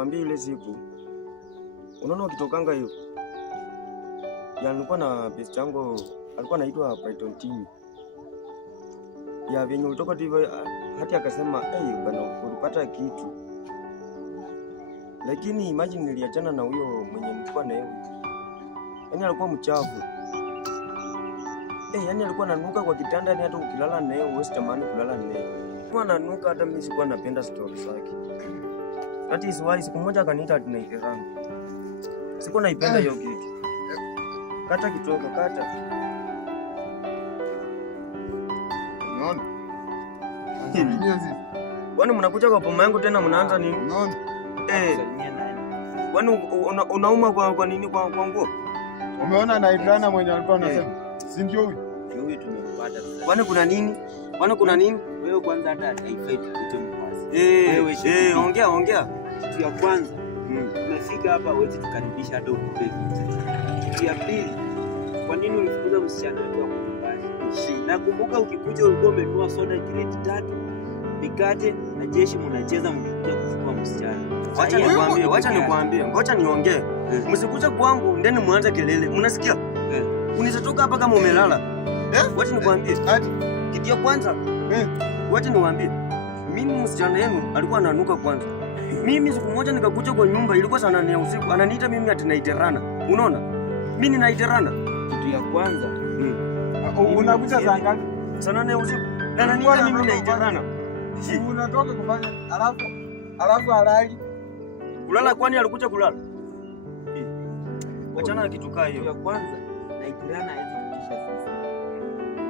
nakwambia ile siku. Unaona ukitokanga hiyo. Ya nilikuwa na best yangu alikuwa anaitwa Brighton Team. Ya venye ulitoka tu hivyo hati akasema, bana ulipata kitu." Lakini imagine niliachana na huyo mwenye nilikuwa na yeye. Yaani alikuwa mchafu. Yaani alikuwa ananuka kwa kitanda, ni hata ukilala na yeye huwezi tamani kulala na yeye. Alikuwa ananuka, hata mimi sikuwa napenda stories zake. That is why siku moja akaniita tunaiterana. Sikuwa naipenda hiyo kitu. Kata kitoko, kata. Unaona? Kwani mnakuja kwa poma yangu tena mnaanza nini? Unaona? Kwani unauma kwa nini kwa nguo? Umeona naitrana mwenye alikuwa anasema. Si ndio huyu? Ndio huyu tumempata sasa. Kwani kuna nini? Kwani kuna nini? Wewe kwanza hata haifaiti kutomkwaza. Ongea. Kitu ya kwanza, umefika hapa huwezi tukaribisha hata ukupe vitu. Kitu ya pili, kwa nini ulifukuza msichana wetu hapo nyumbani? Nakumbuka ukikuja ulikuwa umenunua soda kreti 3, mikate na jeshi mnacheza mkikuja kuchukua msichana. Ngoja niongee. Msikuja kwangu ndeni muanze kelele. Mnasikia? Unizatoka hapa kama umelala. Wacha nikwambie. Kitu ya kwanza. Wacha niwaambie. Mimi msichana yenu alikuwa ananuka kwanza. Mimi siku moja nikakuja kwa nyumba, ilikuwa saa 8 ya usiku. Ananiita mimi ati naiterana. Unaona? Mimi ninaiterana. Kitu ya kwanza. Unakuja saa ngapi? Saa 8 ya usiku. Na ananiita mimi naiterana. Unatoka kufanya alafu halali. Kulala kwani alikuja kulala? Achana na kitu kaa hiyo. Ya kwanza naitirana haiwezi kutisha sisi.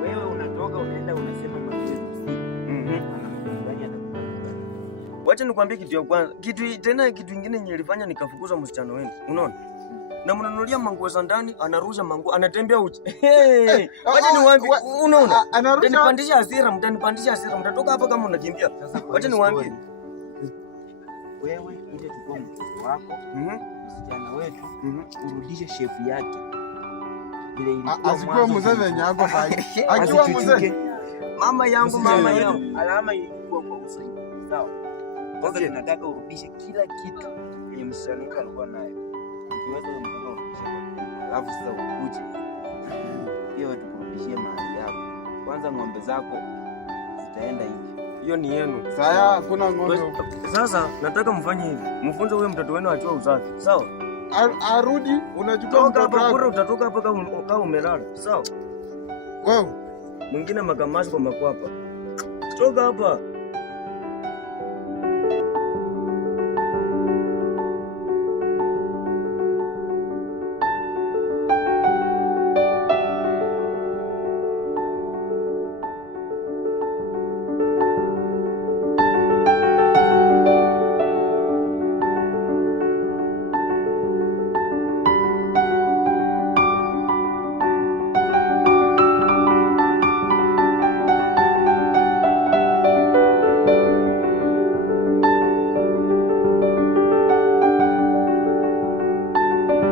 Wewe unatoka unaenda unasema mapenzi usiku. Wacha nikwambie kitu ya kwanza. Kitu kingine yenye nilifanya nikafukuza msichana wenu. Unaona? Na mnanunulia manguo za ndani, anarusha manguo, anatembea uchi. Wacha niwaambie, unaona? Mtanipandisha hasira, mtatoka hapa kama unakimbia. Wacha niwaambie. Wewe ile chukua mtoto wako, msichana wetu, urudishe shefu yake. Ile ilikuwa asikuwa mzee wenye hapo hai. Akiwa mzee. Mama yangu. Alama ilikuwa kwa uso. Sawa. Sasa tunataka urudishe kila kitu yenye msichana wako alikuwa nayo. Ukiweza mtoto urudishe kwa. Alafu sasa ukuje. Hiyo tukurudishie mahali yako. Kwanza ng'ombe zako zitaenda hivi. Hiyo ni yenu. Sasa hakuna ng'ombe. Sasa nataka mfanye hivi. Mfunze huyo mtoto wenu achue usafi. Sawa? Arudi unachukua mtoto wako. Bora utatoka hapa kama umelala. Sawa? Wewe mwingine makamashi kwa makwapa. Toka hapa.